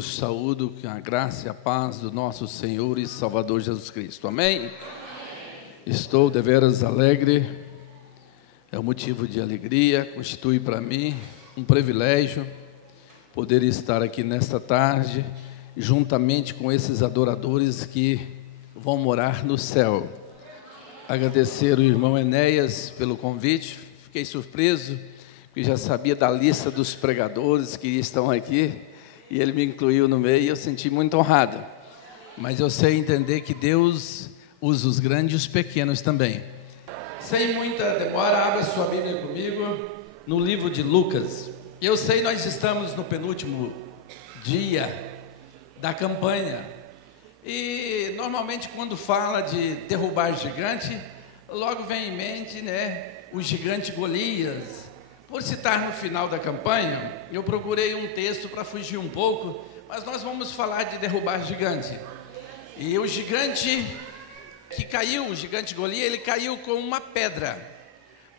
vos saúdo com a graça e a paz do nosso Senhor e Salvador Jesus Cristo. Amém? Estou deveras alegre, é um motivo de alegria, constitui para mim um privilégio poder estar aqui nesta tarde, juntamente com esses adoradores que vão morar no céu. Agradecer o irmão Enéas pelo convite, fiquei surpreso, porque já sabia da lista dos pregadores que estão aqui, e ele me incluiu no meio e eu senti muito honrado. Mas eu sei entender que Deus usa os grandes e os pequenos também. Sem muita demora, abra sua Bíblia comigo no livro de Lucas. Eu sei, nós estamos no penúltimo dia da campanha. E normalmente quando fala de derrubar gigante, logo vem em mente, o gigante Golias. Por citar no final da campanha, eu procurei um texto para fugir um pouco, mas nós vamos falar de derrubar gigante. E o gigante que caiu, o gigante Golias, ele caiu com uma pedra.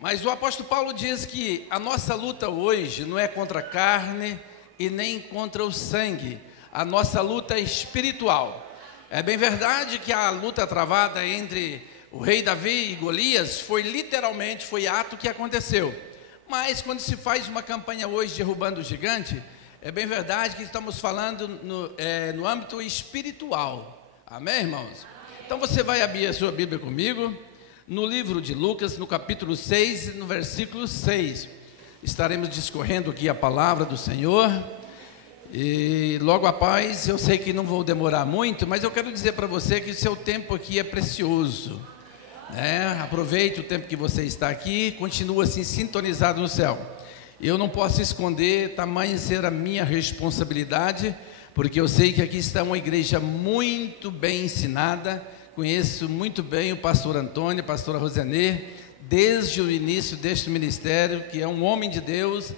Mas o apóstolo Paulo diz que a nossa luta hoje não é contra a carne e nem contra o sangue. A nossa luta é espiritual. É bem verdade que a luta travada entre o rei Davi e Golias foi ato que aconteceu. Mas quando se faz uma campanha hoje derrubando o gigante, é bem verdade que estamos falando no âmbito espiritual. Amém, irmãos? Então você vai abrir a sua Bíblia comigo, no livro de Lucas, no capítulo 6, no versículo 6. Estaremos discorrendo aqui a palavra do Senhor. E logo após, eu sei que não vou demorar muito, mas eu quero dizer para você que o seu tempo aqui é precioso. Aproveite o tempo que você está aqui, continua assim sintonizado no céu. Eu não posso esconder tamanha ser a minha responsabilidade, porque eu sei que aqui está uma igreja muito bem ensinada. Conheço muito bem o pastor Antônio, a pastora Rosenê, desde o início deste ministério, que é um homem de Deus,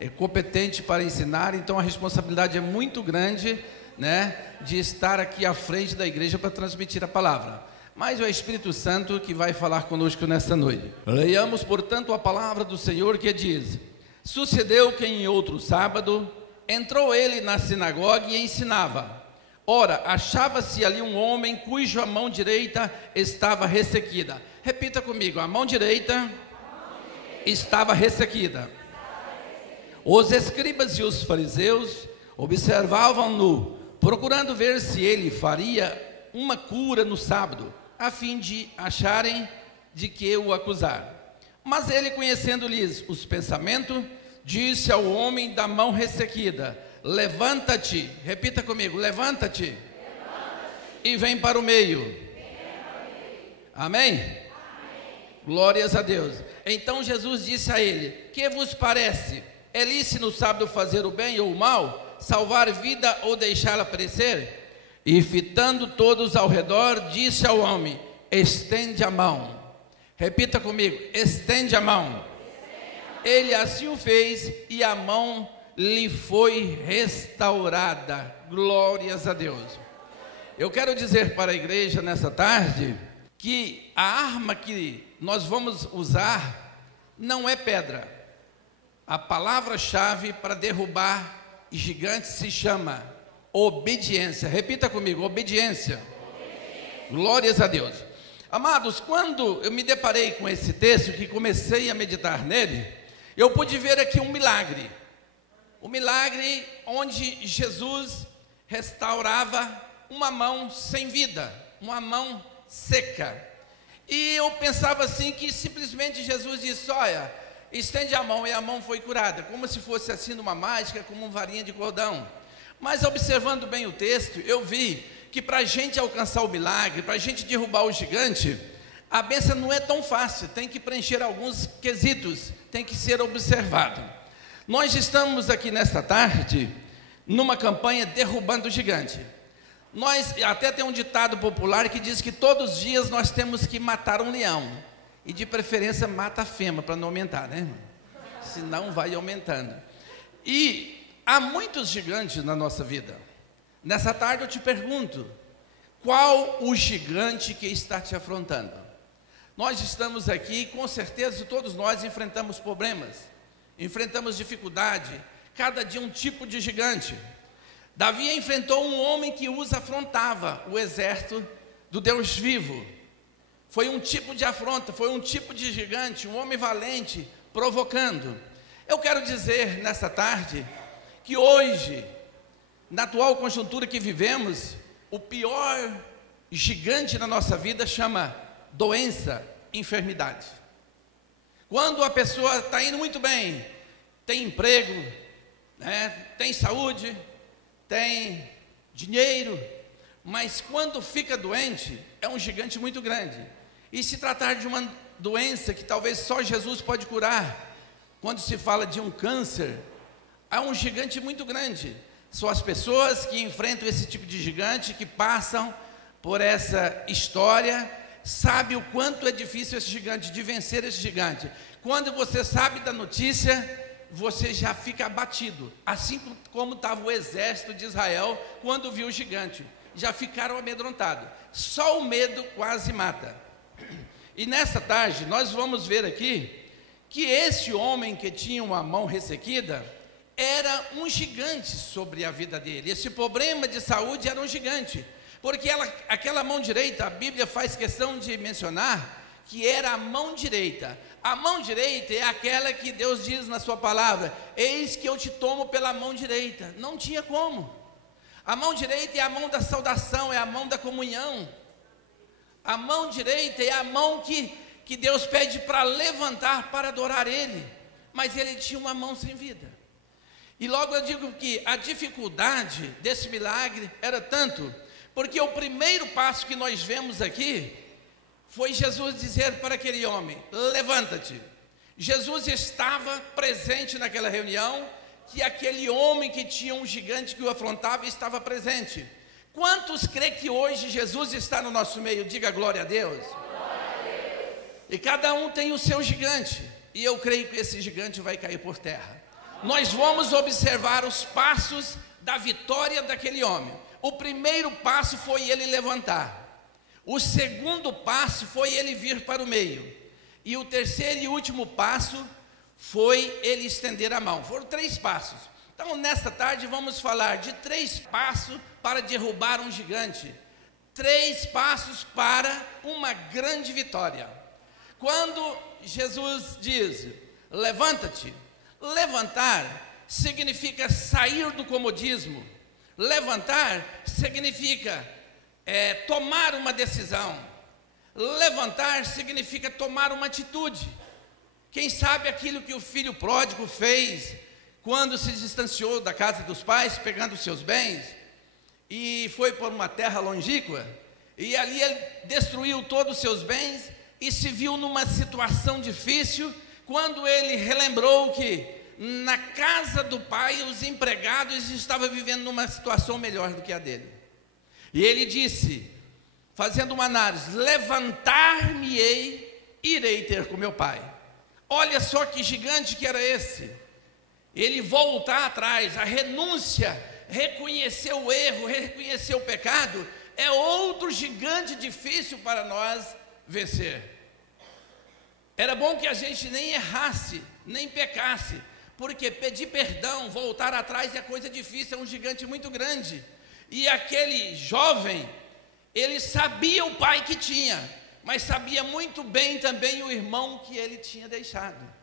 é competente para ensinar. Então a responsabilidade é muito grande, de estar aqui à frente da igreja para transmitir a palavra. Mas é o Espírito Santo que vai falar conosco nesta noite. Leiamos, portanto, a palavra do Senhor que diz: sucedeu que em outro sábado entrou ele na sinagoga e ensinava. Ora, achava-se ali um homem cuja mão direita estava ressequida. Repita comigo: a mão direita estava ressequida. Os escribas e os fariseus observavam-no, procurando ver se ele faria uma cura no sábado, a fim de acharem de que o acusar. Mas ele, conhecendo-lhes os pensamentos, disse ao homem da mão ressequida: levanta-te. Repita comigo: levanta-te. E vem para o meio. Amém? Amém? Glórias a Deus. Então Jesus disse a ele: que vos parece? É lícito no sábado fazer o bem ou o mal? Salvar vida ou deixá-la perecer? E fitando todos ao redor, disse ao homem: estende a mão. Repita comigo: estende a mão. Ele assim o fez e a mão lhe foi restaurada. Glórias a Deus. Eu quero dizer para a igreja nessa tarde que a arma que nós vamos usar não é pedra. A palavra-chave para derrubar gigantes se chama obediência. Repita comigo: obediência. Glórias a Deus. Amados, quando eu me deparei com esse texto, que comecei a meditar nele, eu pude ver aqui um milagre. O milagre onde Jesus restaurava uma mão sem vida, uma mão seca. E eu pensava assim, que simplesmente Jesus disse: olha, estende a mão, e a mão foi curada, como se fosse assim numa mágica, como uma varinha de cordão. Mas observando bem o texto, eu vi que para a gente alcançar o milagre, para a gente derrubar o gigante, a bênção não é tão fácil, tem que preencher alguns quesitos, tem que ser observado. Nós estamos aqui nesta tarde, numa campanha derrubando o gigante. Nós, até tem um ditado popular que diz que todos os dias nós temos que matar um leão, e de preferência mata a fêmea, para não aumentar, irmão? Senão vai aumentando. E há muitos gigantes na nossa vida. Nessa tarde eu te pergunto: qual o gigante que está te afrontando? Nós estamos aqui, com certeza todos nós enfrentamos problemas, enfrentamos dificuldade, cada dia um tipo de gigante. Davi enfrentou um homem que os afrontava, o exército do Deus vivo. Foi um tipo de afronta, foi um tipo de gigante, um homem valente, provocando. Eu quero dizer nessa tarde que hoje, na atual conjuntura que vivemos, o pior gigante na nossa vida chama doença, enfermidade. Quando a pessoa está indo muito bem, tem emprego, né, tem saúde, tem dinheiro, mas quando fica doente, é um gigante muito grande. E se tratar de uma doença que talvez só Jesus pode curar, quando se fala de um câncer, é um gigante muito grande. São as pessoas que enfrentam esse tipo de gigante, que passam por essa história, sabe o quanto é difícil esse gigante, de vencer esse gigante. Quando você sabe da notícia, você já fica abatido, assim como estava o exército de Israel quando viu o gigante, já ficaram amedrontados. Só o medo quase mata. E nessa tarde nós vamos ver aqui que esse homem que tinha uma mão ressequida era um gigante sobre a vida dele. Esse problema de saúde era um gigante, porque aquela mão direita, a Bíblia faz questão de mencionar que era a mão direita. A mão direita é aquela que Deus diz na sua palavra: eis que eu te tomo pela mão direita. Não tinha como. A mão direita é a mão da saudação, é a mão da comunhão. A mão direita é a mão que Deus pede para levantar, para adorar Ele. Mas ele tinha uma mão sem vida. E logo eu digo que a dificuldade desse milagre era tanto, porque o primeiro passo que nós vemos aqui foi Jesus dizer para aquele homem: levanta-te. Jesus estava presente naquela reunião, que aquele homem que tinha um gigante que o afrontava estava presente. Quantos crê que hoje Jesus está no nosso meio? Diga glória a Deus. Glória a Deus. E cada um tem o seu gigante, e eu creio que esse gigante vai cair por terra. Nós vamos observar os passos da vitória daquele homem. O primeiro passo foi ele levantar. O segundo passo foi ele vir para o meio. E o terceiro e último passo foi ele estender a mão. Foram 3 passos. Então, nesta tarde, vamos falar de 3 passos para derrubar um gigante. 3 passos para uma grande vitória. Quando Jesus diz: levanta-te, levantar significa sair do comodismo. Levantar significa tomar uma decisão. Levantar significa tomar uma atitude. Quem sabe aquilo que o filho pródigo fez quando se distanciou da casa dos pais, pegando os seus bens, e foi por uma terra longínqua, e ali ele destruiu todos os seus bens, e se viu numa situação difícil, quando ele relembrou que na casa do pai os empregados estavam vivendo numa situação melhor do que a dele. E ele disse, fazendo uma análise: levantar-me-ei, irei ter com meu pai. Olha só que gigante que era esse. Ele voltar atrás, a renúncia, reconhecer o erro, reconhecer o pecado, é outro gigante difícil para nós vencer. Era bom que a gente nem errasse, nem pecasse, porque pedir perdão, voltar atrás é coisa difícil, é um gigante muito grande. E aquele jovem, ele sabia o pai que tinha, mas sabia muito bem também o irmão que ele tinha deixado.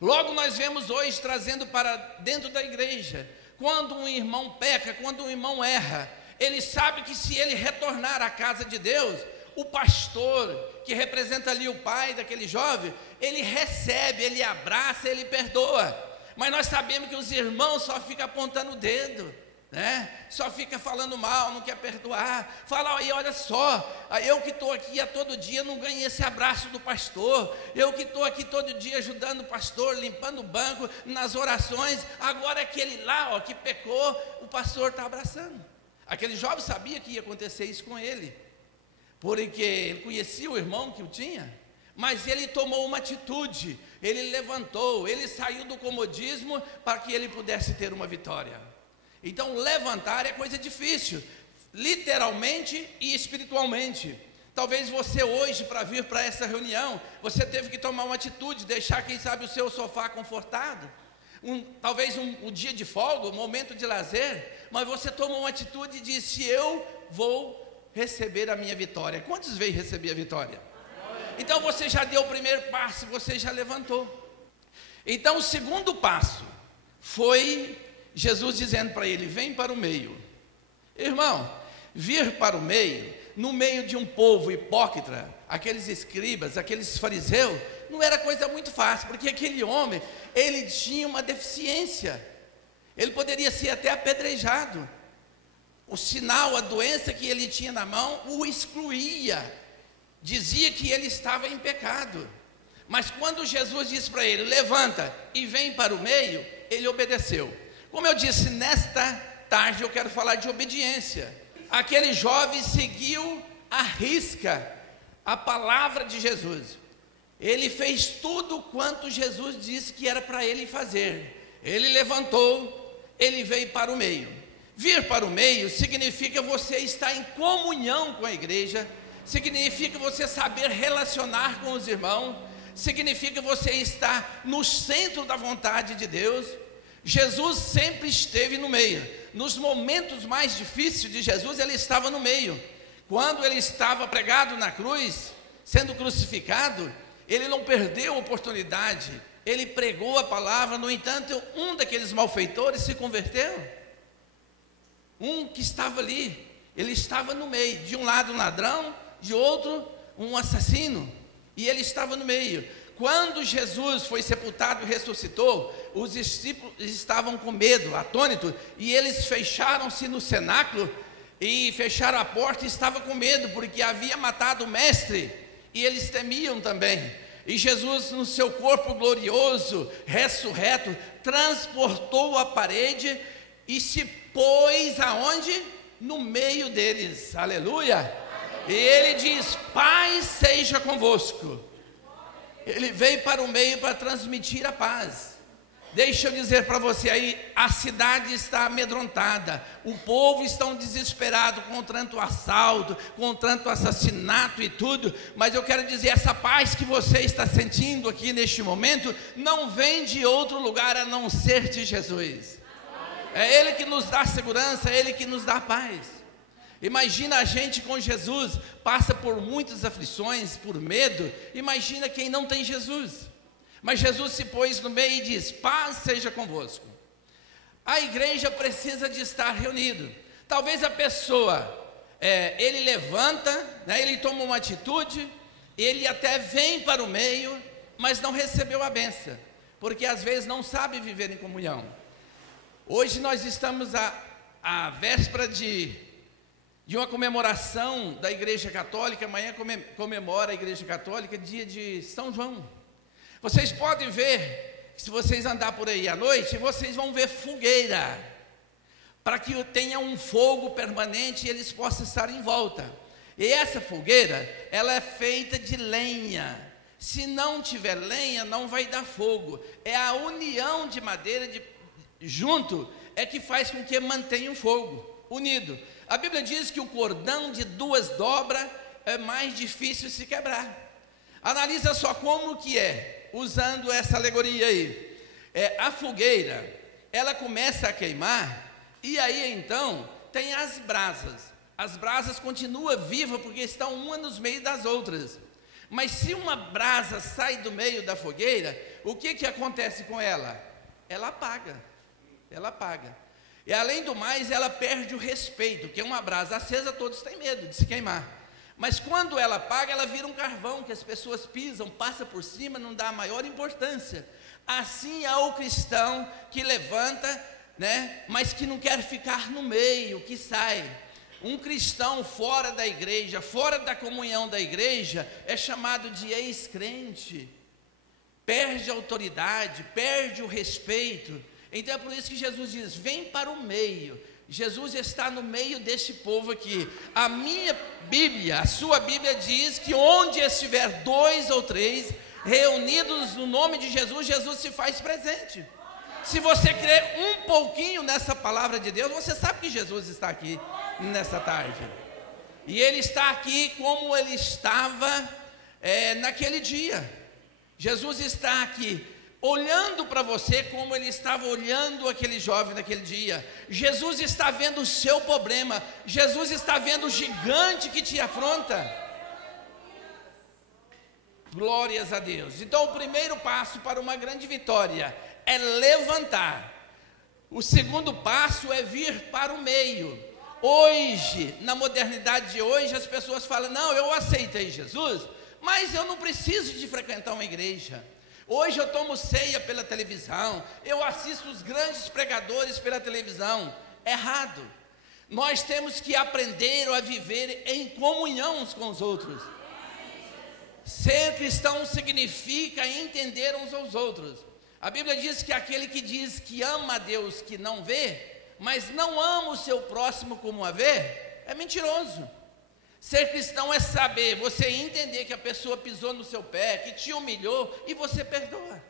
Logo nós vemos hoje, trazendo para dentro da igreja, quando um irmão peca, quando um irmão erra, ele sabe que se ele retornar à casa de Deus, o pastor, que representa ali o pai daquele jovem, ele recebe, ele abraça, ele perdoa. Mas nós sabemos que os irmãos só ficam apontando o dedo, né? Só fica falando mal, não quer perdoar. Fala: aí, olha só, eu que estou aqui a todo dia não ganhei esse abraço do pastor, eu que estou aqui todo dia ajudando o pastor, limpando o banco, nas orações, agora aquele lá, ó, que pecou, o pastor está abraçando. Aquele jovem sabia que ia acontecer isso com ele, porque ele conhecia o irmão que o tinha, mas ele tomou uma atitude, ele levantou, ele saiu do comodismo para que ele pudesse ter uma vitória. Então levantar é coisa difícil, literalmente e espiritualmente. Talvez você hoje, para vir para essa reunião, você teve que tomar uma atitude, deixar quem sabe o seu sofá confortado. talvez um dia de folga, um momento de lazer, mas você toma uma atitude e disse: eu vou receber a minha vitória. Quantos veio receber a vitória? Então você já deu o primeiro passo, você já levantou. Então o segundo passo foi Jesus dizendo para ele: vem para o meio. Irmão, vir para o meio, no meio de um povo hipócrita, aqueles escribas, aqueles fariseus, não era coisa muito fácil, porque aquele homem, ele tinha uma deficiência, ele poderia ser até apedrejado. O sinal, a doença que ele tinha na mão, o excluía, dizia que ele estava em pecado. Mas quando Jesus disse para ele: levanta e vem para o meio, ele obedeceu. Como eu disse, nesta tarde eu quero falar de obediência. Aquele jovem seguiu à risca a palavra de Jesus. Ele fez tudo quanto Jesus disse que era para ele fazer. Ele levantou, ele veio para o meio. Vir para o meio significa você estar em comunhão com a igreja, significa você saber relacionar com os irmãos, significa você estar no centro da vontade de Deus. Jesus sempre esteve no meio. Nos momentos mais difíceis de Jesus, ele estava no meio. Quando ele estava pregado na cruz, sendo crucificado, ele não perdeu a oportunidade, ele pregou a palavra. No entanto, um daqueles malfeitores se converteu. Um que estava ali, ele estava no meio, de um lado um ladrão, de outro um assassino, e ele estava no meio. Quando Jesus foi sepultado e ressuscitou, os discípulos estavam com medo, atônitos, e eles fecharam-se no cenáculo, e fecharam a porta e estavam com medo, porque havia matado o mestre, e eles temiam também. E Jesus, no seu corpo glorioso, ressurreto, transportou a parede e se pôs aonde? No meio deles, aleluia. E ele diz: paz seja convosco. Ele veio para o meio para transmitir a paz. Deixa eu dizer para você aí, a cidade está amedrontada, o povo está desesperado com tanto assalto, com tanto assassinato e tudo, mas eu quero dizer, essa paz que você está sentindo aqui neste momento, não vem de outro lugar a não ser de Jesus. É Ele que nos dá segurança, é Ele que nos dá paz. Imagina a gente com Jesus, passa por muitas aflições, por medo. Imagina quem não tem Jesus. Mas Jesus se pôs no meio e diz: paz seja convosco. A igreja precisa de estar reunido. Talvez a pessoa, ele levanta, né, ele toma uma atitude, ele até vem para o meio, mas não recebeu a bênção, porque às vezes não sabe viver em comunhão. Hoje nós estamos à véspera de uma comemoração da Igreja Católica. Amanhã comemora a Igreja Católica dia de São João. Vocês podem ver, se vocês andar por aí à noite, vocês vão ver fogueira, para que tenha um fogo permanente e eles possam estar em volta. E essa fogueira, ela é feita de lenha. Se não tiver lenha, não vai dar fogo. É a união de madeira junto é que faz com que mantenha o fogo unido. A Bíblia diz que o cordão de 2 dobras é mais difícil de se quebrar. Analisa só como que é, usando essa alegoria aí. A fogueira, ela começa a queimar, e aí então tem as brasas. As brasas continuam vivas porque estão uma nos meios das outras. Mas se uma brasa sai do meio da fogueira, o que acontece com ela? Ela apaga. Ela apaga. E além do mais, ela perde o respeito, que uma brasa acesa, todos têm medo de se queimar. Mas quando ela apaga, ela vira um carvão que as pessoas pisam, passa por cima, não dá a maior importância. Assim é o cristão que levanta, né, mas que não quer ficar no meio, que sai. Um cristão fora da igreja, fora da comunhão da igreja, é chamado de ex-crente. Perde a autoridade, perde o respeito. Então é por isso que Jesus diz: vem para o meio. Jesus está no meio deste povo aqui. A minha Bíblia, a sua Bíblia diz que onde estiver 2 ou 3 reunidos no nome de Jesus, Jesus se faz presente. Se você crer um pouquinho nessa palavra de Deus, você sabe que Jesus está aqui nessa tarde. E Ele está aqui como Ele estava naquele dia. Jesus está aqui. olhando para você como ele estava olhando aquele jovem naquele dia. Jesus está vendo o seu problema, Jesus está vendo o gigante que te afronta. Glórias a Deus. Então o primeiro passo para uma grande vitória é levantar. O segundo passo é vir para o meio. Hoje, na modernidade de hoje, as pessoas falam: não, eu aceitei Jesus, mas eu não preciso de frequentar uma igreja. Hoje eu tomo ceia pela televisão, eu assisto os grandes pregadores pela televisão. Errado. Nós temos que aprender a viver em comunhão uns com os outros. Ser cristão significa entender uns aos outros. A Bíblia diz que aquele que diz que ama a Deus que não vê, mas não ama o seu próximo como a vê, é mentiroso. Ser cristão é saber, você entender que a pessoa pisou no seu pé, que te humilhou, e você perdoa.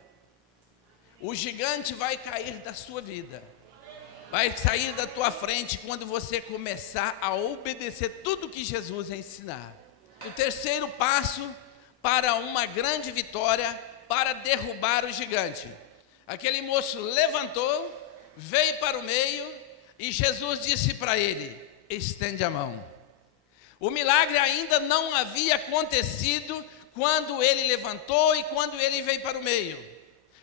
O gigante vai cair da sua vida, vai sair da tua frente quando você começar a obedecer tudo que Jesus ensinar. O terceiro passo para uma grande vitória, para derrubar o gigante. Aquele moço levantou, veio para o meio, e Jesus disse para ele: estende a mão. O milagre ainda não havia acontecido quando ele levantou e quando ele veio para o meio.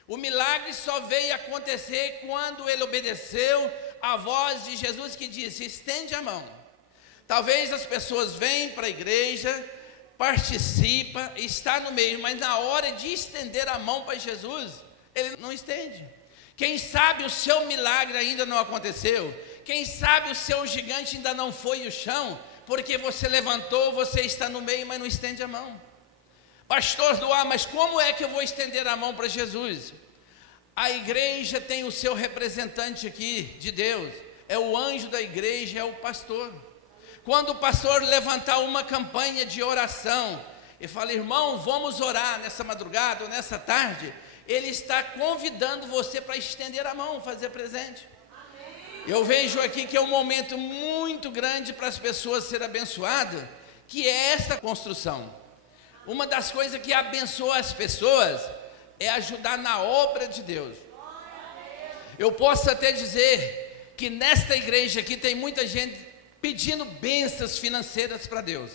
O milagre só veio acontecer quando ele obedeceu a voz de Jesus que disse: estende a mão. Talvez as pessoas vêm para a igreja, participa, está no meio, mas na hora de estender a mão para Jesus, ele não estende. Quem sabe o seu milagre ainda não aconteceu, quem sabe o seu gigante ainda não foi o chão, porque você levantou, você está no meio, mas não estende a mão. Pastor Duá, mas como é que eu vou estender a mão para Jesus? A igreja tem o seu representante aqui, de Deus, é o anjo da igreja, é o pastor. Quando o pastor levantar uma campanha de oração e fala: irmão, vamos orar nessa madrugada ou nessa tarde, ele está convidando você para estender a mão, fazer presente. Eu vejo aqui que é um momento muito grande para as pessoas serem abençoadas, que é essa construção. Uma das coisas que abençoa as pessoas é ajudar na obra de Deus. Eu posso até dizer que nesta igreja aqui tem muita gente pedindo bênçãos financeiras para Deus,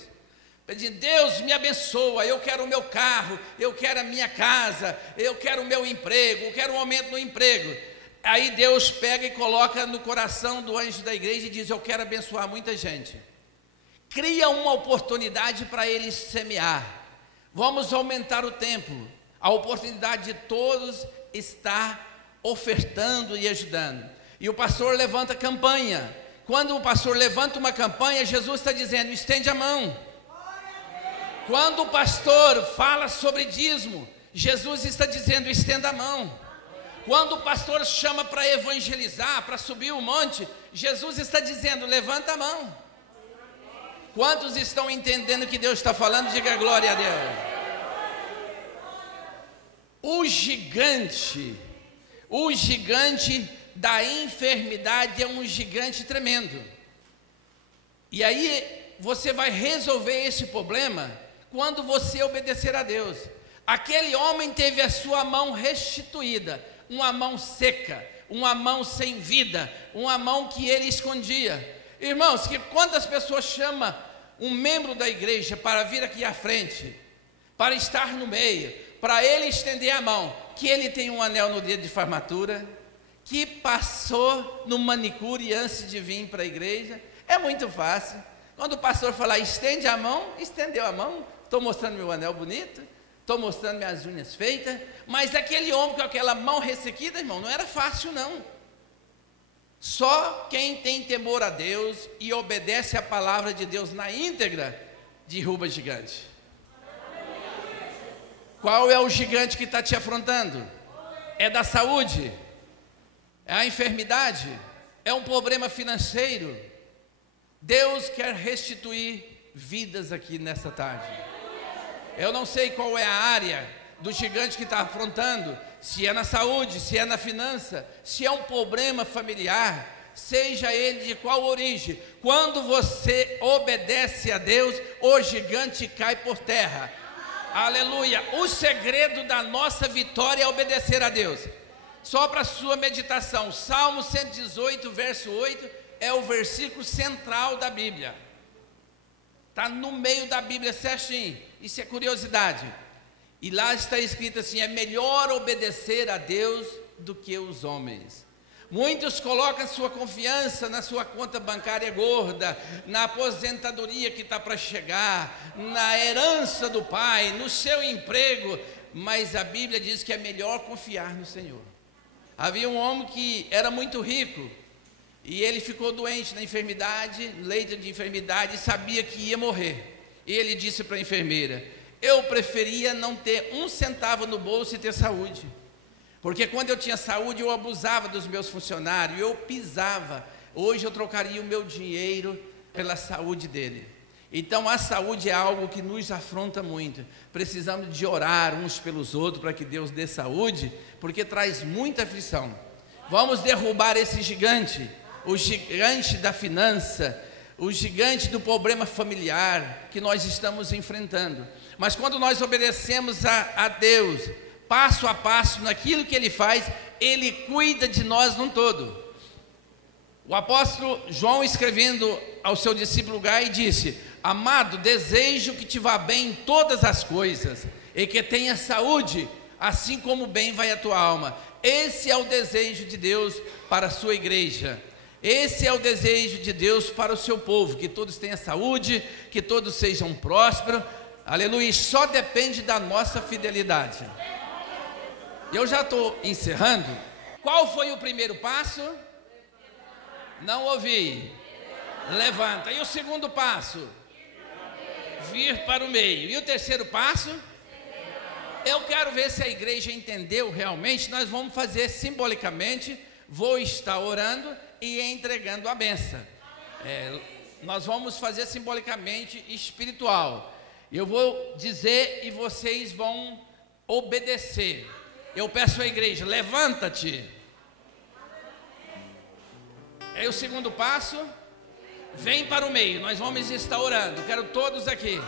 pedindo: Deus me abençoa, eu quero o meu carro, eu quero a minha casa, eu quero o meu emprego, eu quero um aumento no emprego. Aí Deus pega e coloca no coração do anjo da igreja e diz: eu quero abençoar muita gente. Cria uma oportunidade para ele semear. Vamos aumentar o templo. A oportunidade de todos estar ofertando e ajudando. E o pastor levanta campanha. Quando o pastor levanta uma campanha, Jesus está dizendo: estende a mão. Quando o pastor fala sobre dízimo, Jesus está dizendo: estenda a mão. Quando o pastor chama para evangelizar, para subir o monte, Jesus está dizendo: levanta a mão. Quantos estão entendendo o que Deus está falando? Diga glória a Deus. O gigante da enfermidade é um gigante tremendo. E aí você vai resolver esse problema quando você obedecer a Deus. Aquele homem teve a sua mão restituída, uma mão seca, uma mão sem vida, uma mão que ele escondia. Irmãos, que quantas pessoas chamam um membro da igreja para vir aqui à frente, para estar no meio, para ele estender a mão, que ele tem um anel no dedo de formatura, que passou no manicure antes de vir para a igreja. É muito fácil. Quando o pastor falar: estende a mão, estendeu a mão. Estou mostrando meu anel bonito, estou mostrando minhas unhas feitas. Mas aquele homem com aquela mão ressequida, irmão, não era fácil não. Só quem tem temor a Deus e obedece a palavra de Deus na íntegra, derruba gigante. Qual é o gigante que está te afrontando? É da saúde? É a enfermidade? É um problema financeiro? Deus quer restituir vidas aqui nessa tarde. Eu não sei qual é a área do gigante que está afrontando, se é na saúde, se é na finança, se é um problema familiar, seja ele de qual origem. Quando você obedece a Deus, o gigante cai por terra. Aleluia. O segredo da nossa vitória é obedecer a Deus. Só para sua meditação, Salmo 118, verso 8, é o versículo central da Bíblia. Está no meio da Bíblia certinho. Isso é curiosidade. E lá está escrito assim: é melhor obedecer a Deus do que os homens. Muitos colocam sua confiança na sua conta bancária gorda, na aposentadoria que está para chegar, na herança do pai, no seu emprego, mas a Bíblia diz que é melhor confiar no Senhor. Havia um homem que era muito rico, e ele ficou doente na enfermidade, leito de enfermidade, e sabia que ia morrer. E ele disse para a enfermeira: eu preferia não ter um centavo no bolso e ter saúde. Porque quando eu tinha saúde, eu abusava dos meus funcionários, eu pisava. Hoje eu trocaria o meu dinheiro pela saúde dele. Então a saúde é algo que nos afronta muito. Precisamos de orar uns pelos outros para que Deus dê saúde, porque traz muita aflição. Vamos derrubar esse gigante, o gigante da finança, o gigante do problema familiar que nós estamos enfrentando. Mas quando nós obedecemos a Deus, passo a passo, naquilo que Ele faz, Ele cuida de nós num todo. O apóstolo João, escrevendo ao seu discípulo Gai, disse: amado, desejo que te vá bem em todas as coisas, e que tenha saúde, assim como bem vai a tua alma. Esse é o desejo de Deus para a sua igreja. Esse é o desejo de Deus para o seu povo, que todos tenham saúde, que todos sejam prósperos. Aleluia. Só depende da nossa fidelidade. Eu já estou encerrando. Qual foi o primeiro passo? Não ouvi. Levanta. E o segundo passo? Vir para o meio. E o terceiro passo? Eu quero ver se a igreja entendeu realmente. Nós vamos fazer simbolicamente. Vou estar orando e entregando a bênção. Nós vamos fazer simbolicamente espiritual. Eu vou dizer e vocês vão obedecer. Eu peço à igreja: levanta-te. É o segundo passo. Vem para o meio. Nós vamos estar orando. Quero todos aqui.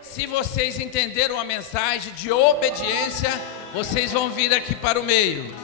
Se vocês entenderam a mensagem de obediência, vocês vão vir aqui para o meio.